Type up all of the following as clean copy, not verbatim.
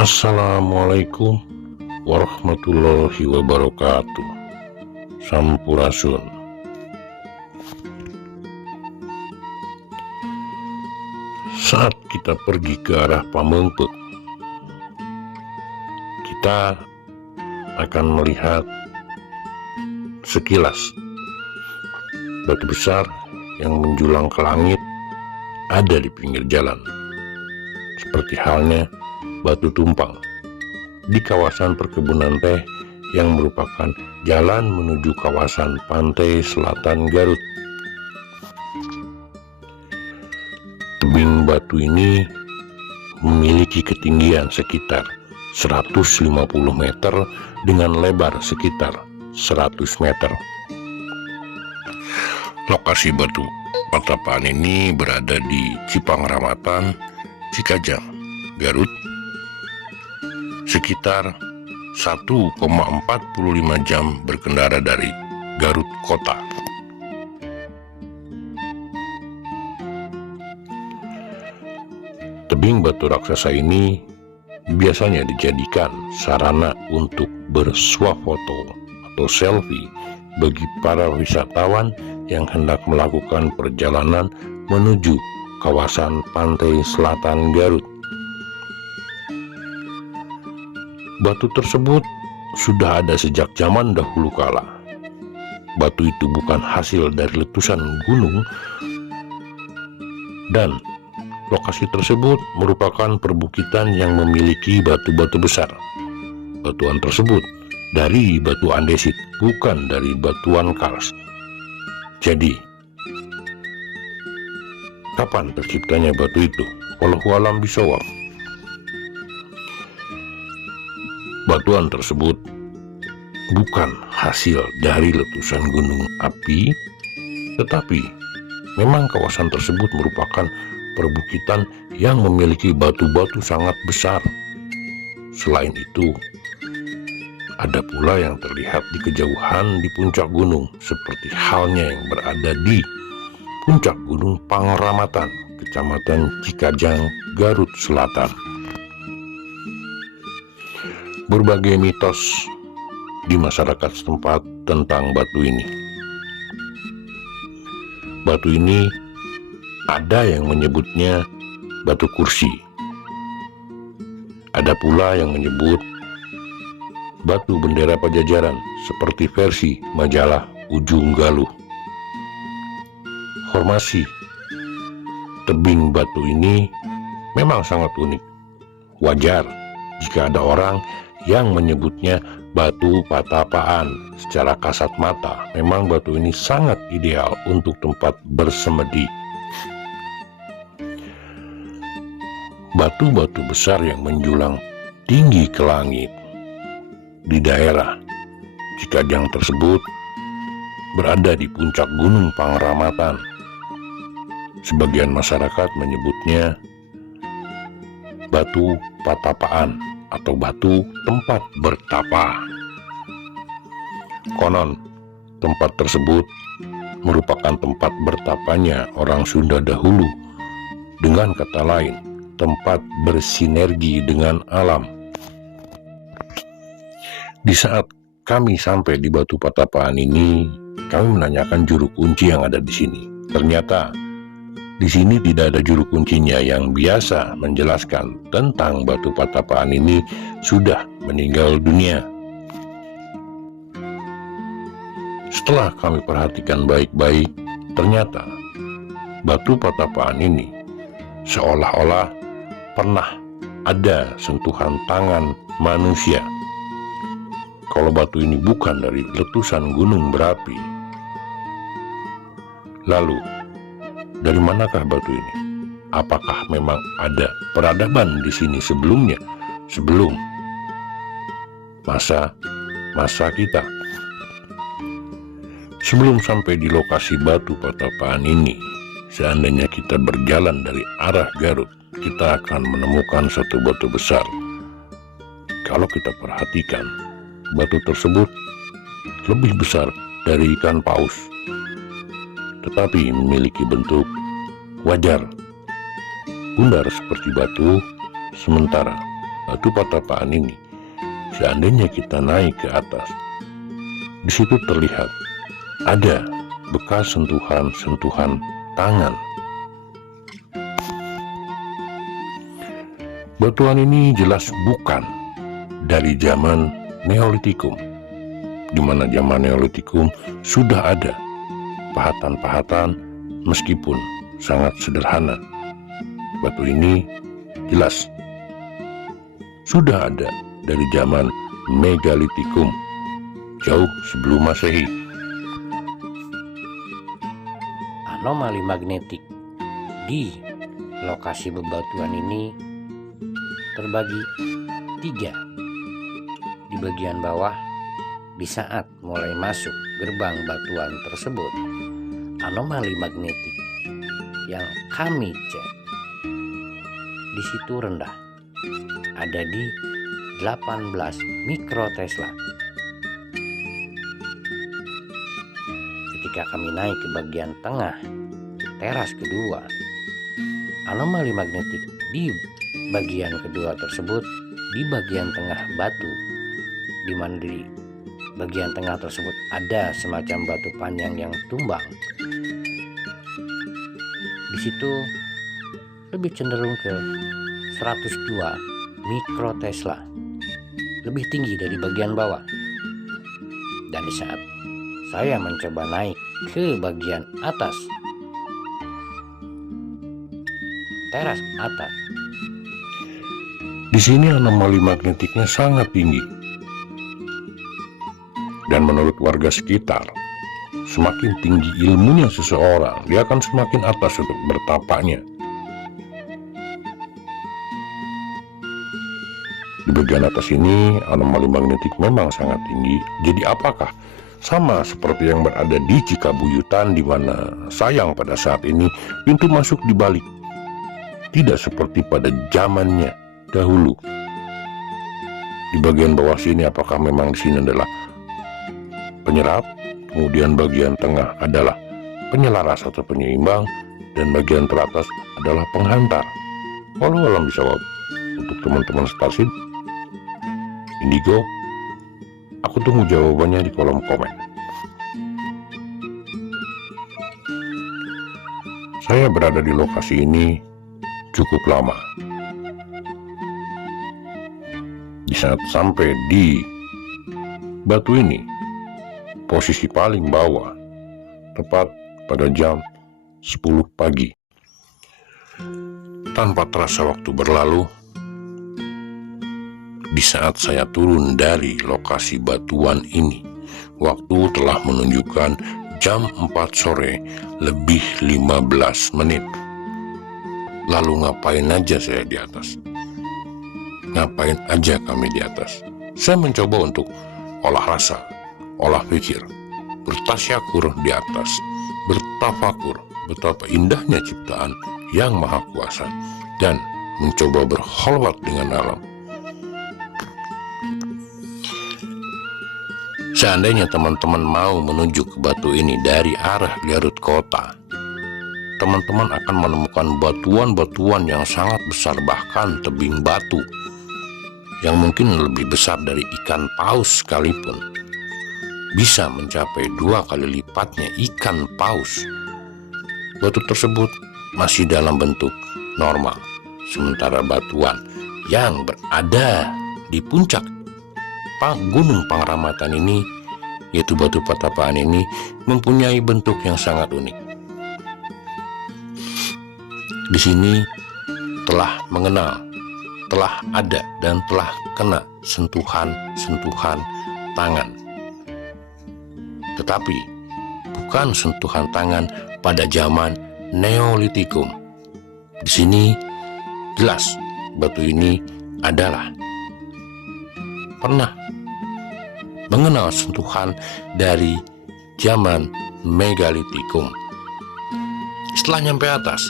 Assalamualaikum warahmatullahi wabarakatuh. Sampurasun. Saat kita pergi ke arah Pamengpeuk, kita akan melihat sekilas batu besar yang menjulang ke langit ada di pinggir jalan, seperti halnya batu tumpang di kawasan perkebunan teh yang merupakan jalan menuju kawasan pantai selatan Garut. Tebing batu ini memiliki ketinggian sekitar 150 meter dengan lebar sekitar 100 meter. Lokasi batu patapaan ini berada di Cipangramatan, Cikajang, Garut, sekitar 1,45 jam berkendara dari Garut kota. Tebing batu raksasa ini biasanya dijadikan sarana untuk bersuah foto atau selfie bagi para wisatawan yang hendak melakukan perjalanan menuju kawasan pantai selatan Garut. Batu tersebut sudah ada sejak zaman dahulu kala. Batu itu bukan hasil dari letusan gunung, dan lokasi tersebut merupakan perbukitan yang memiliki batu-batu besar. Batuan tersebut dari batu andesit, bukan dari batuan kars. Jadi, kapan terciptanya batu itu? Wallahu a'lam bishawab. Batuan tersebut bukan hasil dari letusan gunung api, tetapi memang kawasan tersebut merupakan perbukitan yang memiliki batu-batu sangat besar. Selain itu, ada pula yang terlihat di kejauhan di puncak gunung, seperti halnya yang berada di puncak Gunung Pangramatan, Kecamatan Cikajang, Garut Selatan. Berbagai mitos di masyarakat setempat tentang batu ini. Batu ini ada yang menyebutnya batu kursi. Ada pula yang menyebut batu bendera Pajajaran, seperti versi majalah Ujung Galuh. Formasi tebing batu ini memang sangat unik. Wajar jika ada orang yang menyebutnya batu patapaan. Secara kasat mata, memang batu ini sangat ideal untuk tempat bersemedi. Batu-batu besar yang menjulang tinggi ke langit di daerah Cikajang tersebut berada di puncak Gunung Pangramatan. Sebagian masyarakat menyebutnya batu patapaan atau batu tempat bertapa. Konon, tempat tersebut merupakan tempat bertapanya orang Sunda dahulu. Dengan kata lain, tempat bersinergi dengan alam. Di saat kami sampai di batu patapaan ini, kami menanyakan juru kunci yang ada di sini. Ternyata di sini tidak ada juru kuncinya. Yang biasa menjelaskan tentang batu patapaan ini sudah meninggal dunia. Setelah kami perhatikan baik-baik, ternyata batu patapaan ini seolah-olah pernah ada sentuhan tangan manusia. Kalau batu ini bukan dari letusan gunung berapi, lalu dari manakah batu ini? Apakah memang ada peradaban di sini sebelumnya, sebelum masa kita? Sebelum sampai di lokasi batu patapaan ini, seandainya kita berjalan dari arah Garut, kita akan menemukan satu batu besar. Kalau kita perhatikan, batu tersebut lebih besar dari ikan paus, tetapi memiliki bentuk wajar, bundar seperti batu, sementara batu patapaan ini, seandainya kita naik ke atas, di situ terlihat ada bekas sentuhan-sentuhan tangan. Batuan ini jelas bukan dari zaman Neolitikum, di mana zaman Neolitikum sudah ada pahatan-pahatan meskipun sangat sederhana. Batu ini jelas sudah ada dari zaman Megalitikum, jauh sebelum Masehi. Anomali magnetik di lokasi bebatuan ini terbagi 3. Di bagian bawah, di saat mulai masuk gerbang batuan tersebut, anomali magnetik yang kami cek di situ rendah, ada di 18 mikrotesla. Ketika kami naik ke bagian tengah teras kedua, anomali magnetik di bagian kedua tersebut, di bagian tengah batu, di mana di bagian tengah tersebut ada semacam batu panjang yang tumbang. Di situ lebih cenderung ke 102 mikrotesla, lebih tinggi dari bagian bawah. Dan di saat saya mencoba naik ke bagian atas, teras atas, di sini anomali magnetiknya sangat tinggi. Dan menurut warga sekitar, semakin tinggi ilmunya seseorang, dia akan semakin atas untuk bertapaknya. Di bagian atas ini, anomali magnetik memang sangat tinggi. Jadi apakah sama seperti yang berada di Cikabuyutan, di mana sayang pada saat ini pintu masuk dibalik? Tidak seperti pada zamannya dahulu. Di bagian bawah sini, apakah memang di sini adalah penyerap, kemudian bagian tengah adalah penyelaras atau penyeimbang, dan bagian teratas adalah penghantar? Walau alam bisa jawab. Untuk teman-teman Starseed Indigo, aku tunggu jawabannya di kolom komen. Saya berada di lokasi ini cukup lama. Di saat sampai di batu ini, posisi paling bawah, tepat pada jam 10 pagi. Tanpa terasa waktu berlalu, di saat saya turun dari lokasi batuan ini, waktu telah menunjukkan jam 4 sore lebih 15 menit. Lalu ngapain aja saya di atas? Ngapain aja kami di atas? Saya mencoba untuk olah rasa, olah pikir, bertasyakur di atas, bertafakur betapa indahnya ciptaan yang maha kuasa, dan mencoba berkholwat dengan alam. Seandainya teman-teman mau menuju ke batu ini dari arah Garut Kota, teman-teman akan menemukan batuan-batuan yang sangat besar, bahkan tebing batu yang mungkin lebih besar dari ikan paus sekalipun. Bisa mencapai 2 kali lipatnya ikan paus. Batu tersebut masih dalam bentuk normal, sementara batuan yang berada di puncak Gunung Pangramatan ini, yaitu batu patapaan ini, mempunyai bentuk yang sangat unik. Di sini telah mengenal, telah ada, dan telah kena sentuhan-sentuhan tangan. Tetapi bukan sentuhan tangan pada zaman Neolitikum. Di sini jelas batu ini adalah pernah mengenal sentuhan dari zaman Megalitikum. Setelah nyampe atas,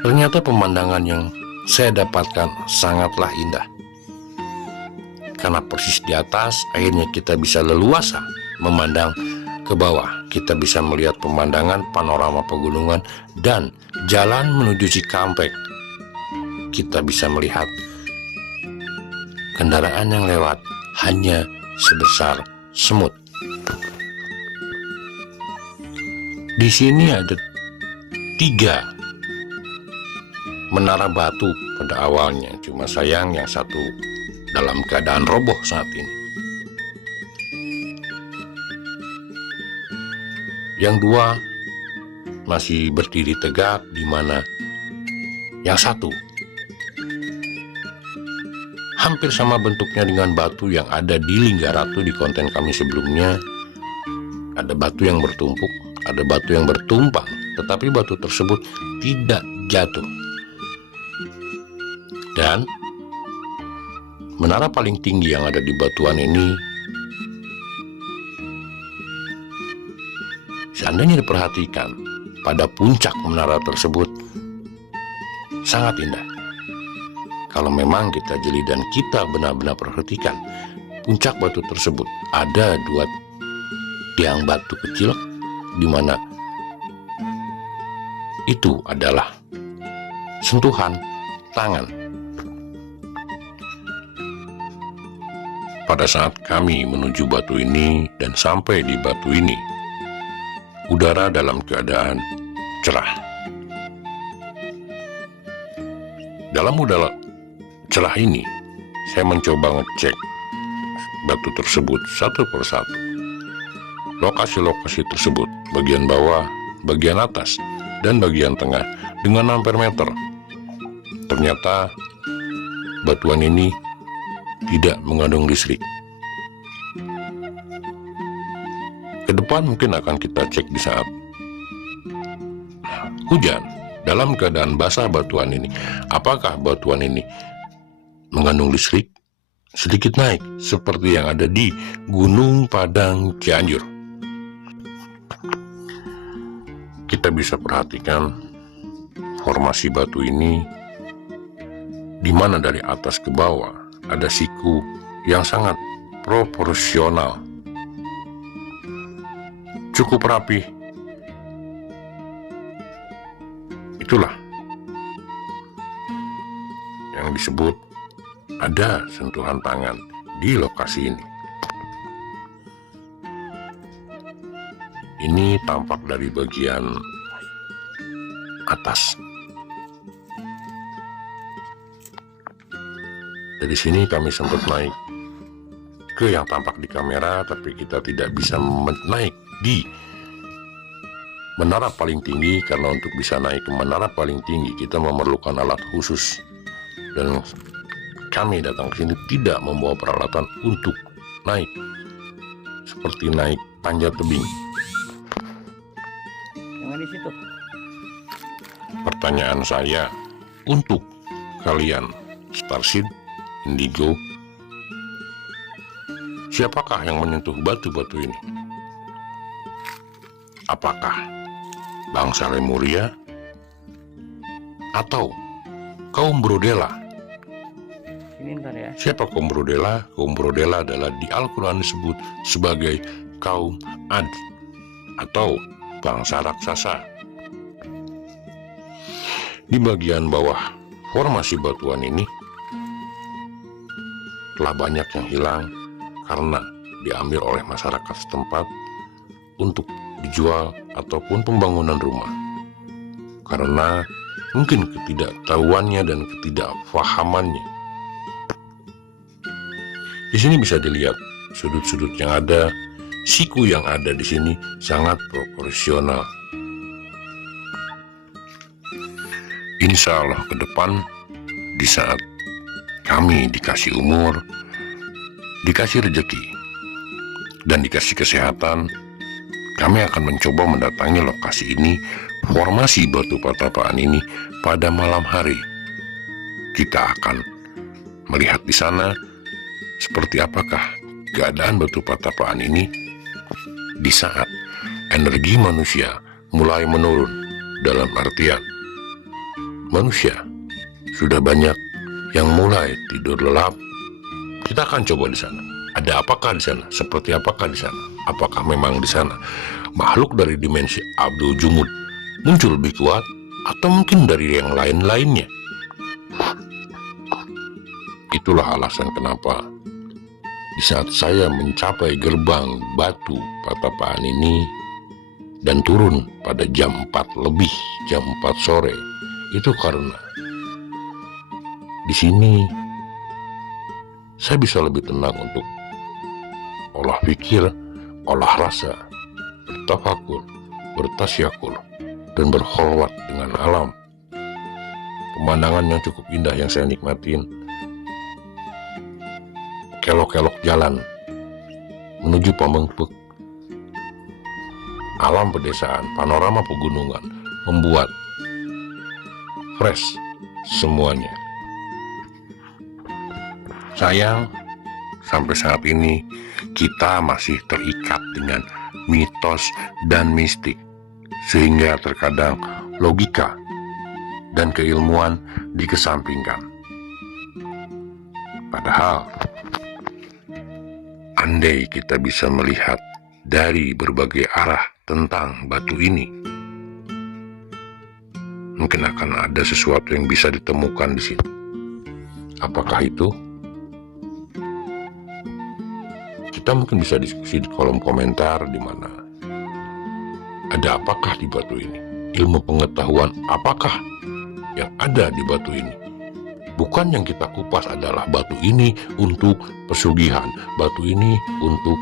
ternyata pemandangan yang saya dapatkan sangatlah indah. Karena persis di atas, akhirnya kita bisa leluasa memandang ke bawah. Kita bisa melihat pemandangan panorama pegunungan dan jalan menuju Cikampek. Kita bisa melihat kendaraan yang lewat hanya sebesar semut. Di sini ada 3 menara batu pada awalnya, cuma sayang yang satu dalam keadaan roboh saat ini. Yang 2 masih berdiri tegak, di mana yang satu hampir sama bentuknya dengan batu yang ada di Linggaratu di konten kami sebelumnya. Ada batu yang bertumpuk, ada batu yang bertumpang, tetapi batu tersebut tidak jatuh. Dan menara paling tinggi yang ada di Batuan ini, seandainya diperhatikan, pada puncak menara tersebut sangat indah. Kalau memang kita jeli dan kita benar-benar perhatikan, puncak batu tersebut ada 2 tiang batu kecil, di mana itu adalah sentuhan tangan. Pada saat kami menuju batu ini dan sampai di batu ini, udara dalam keadaan cerah. Dalam udara cerah ini, saya mencoba ngecek batu tersebut satu persatu. Lokasi-lokasi tersebut, bagian bawah, bagian atas, dan bagian tengah dengan ampere-meter. Ternyata batuan ini tidak mengandung listrik. Ke depan mungkin akan kita cek di saat hujan. Dalam keadaan basah batuan ini, apakah batuan ini mengandung listrik? Sedikit naik, seperti yang ada di Gunung Padang Cianjur. Kita bisa perhatikan formasi batu ini, di mana dari atas ke bawah ada siku yang sangat proporsional, cukup rapi. Itulah yang disebut ada sentuhan tangan di lokasi ini. Ini tampak dari bagian atas. Dari sini kami sempat naik ke yang tampak di kamera, tapi kita tidak bisa naik di menara paling tinggi, karena untuk bisa naik ke menara paling tinggi kita memerlukan alat khusus, dan kami datang ke sini tidak membawa peralatan untuk naik, seperti naik panjat tebing. Yang di situ. Pertanyaan saya untuk kalian Starseed, Indigo, siapakah yang menyentuh batu-batu ini? Apakah bangsa Lemuria atau kaum Brodela? Ini ntar ya. Siapa kaum Brodela? Kaum Brodela adalah di Al-Quran disebut sebagai kaum Ad atau bangsa raksasa. Di bagian bawah formasi batuan ini telah banyak yang hilang karena diambil oleh masyarakat setempat untuk dijual ataupun pembangunan rumah, karena mungkin ketidaktahuannya dan ketidakfahamannya. Di sini bisa dilihat sudut-sudut yang ada, siku yang ada di sini sangat proporsional. Insya Allah ke depan, di saat kami dikasih umur, dikasih rezeki, dan dikasih kesehatan, kami akan mencoba mendatangi lokasi ini, formasi batu patapaan ini pada malam hari. Kita akan melihat di sana seperti apakah keadaan batu patapaan ini di saat energi manusia mulai menurun, dalam artian manusia sudah banyak yang mulai tidur lelap. Kita akan coba di sana. Ada apakah di sana? Seperti apakah di sana? Apakah memang di sana makhluk dari dimensi Abdul Jumud muncul lebih kuat, atau mungkin dari yang lain-lainnya? Itulah alasan kenapa di saat saya mencapai gerbang batu Patapaan ini dan turun pada jam 4 lebih, jam 4 sore, itu karena di sini saya bisa lebih tenang untuk olah pikir, olah rasa, bertafakur, bertasyakur, dan berkholwat dengan alam. Pemandangan yang cukup indah yang saya nikmatin, kelok-kelok jalan menuju Pamengpeuk, alam pedesaan, panorama pegunungan membuat fresh semuanya. Sayang, sampai saat ini kita masih terikat dengan mitos dan mistik, sehingga terkadang logika dan keilmuan dikesampingkan. Padahal, andai kita bisa melihat dari berbagai arah tentang batu ini, mungkin akan ada sesuatu yang bisa ditemukan di sini. Apakah itu? Kita mungkin bisa diskusi di kolom komentar, di mana ada apakah di batu ini, ilmu pengetahuan apakah yang ada di batu ini. Bukan yang kita kupas adalah batu ini untuk pesugihan, batu ini untuk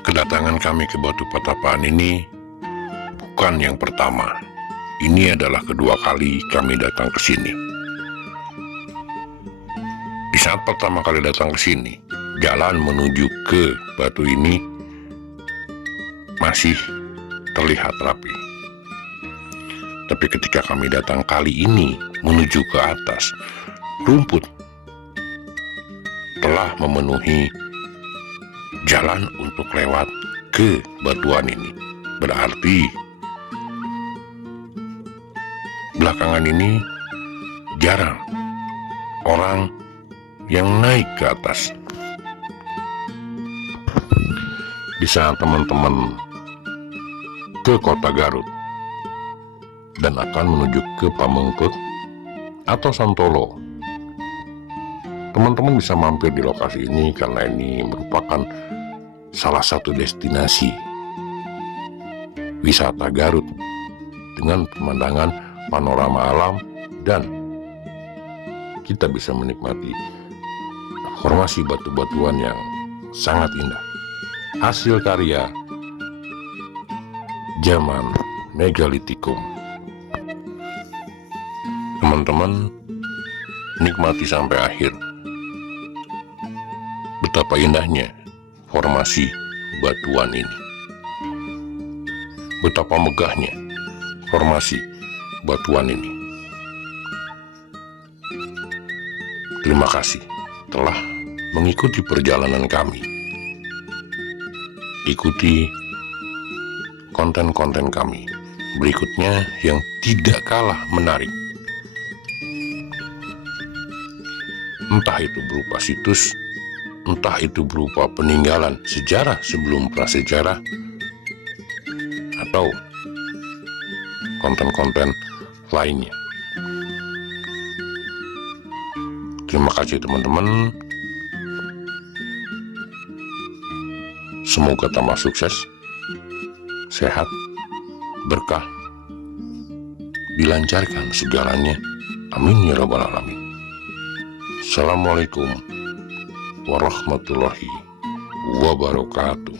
Kedatangan kami ke Batu Patapaan ini bukan yang pertama. Ini adalah kedua kali kami datang ke sini. Di saat pertama kali datang ke sini, jalan menuju ke batu ini masih terlihat rapi. Tapi ketika kami datang kali ini menuju ke atas, rumput telah memenuhi jalan untuk lewat ke batuan ini. Berarti belakangan ini jarang orang yang naik ke atas. Di saat teman-teman ke kota Garut dan akan menuju ke Pamengpeuk atau Santolo, teman-teman bisa mampir di lokasi ini karena ini merupakan salah satu destinasi wisata Garut dengan pemandangan panorama alam, dan kita bisa menikmati formasi batu-batuan yang sangat indah, hasil karya zaman Megalitikum. Teman-teman nikmati sampai akhir betapa indahnya formasi batuan ini, betapa megahnya formasi batuan ini. Terima kasih telah mengikuti perjalanan kami. Ikuti konten-konten kami berikutnya yang tidak kalah menarik. Entah itu berupa situs, entah itu berupa peninggalan sejarah sebelum prasejarah, atau konten-konten lainnya. Terima kasih teman-teman. Semoga tambah sukses, sehat, berkah, dilancarkan segalanya. Amin ya rabbal alamin. Assalamualaikum warahmatullahi wabarakatuh.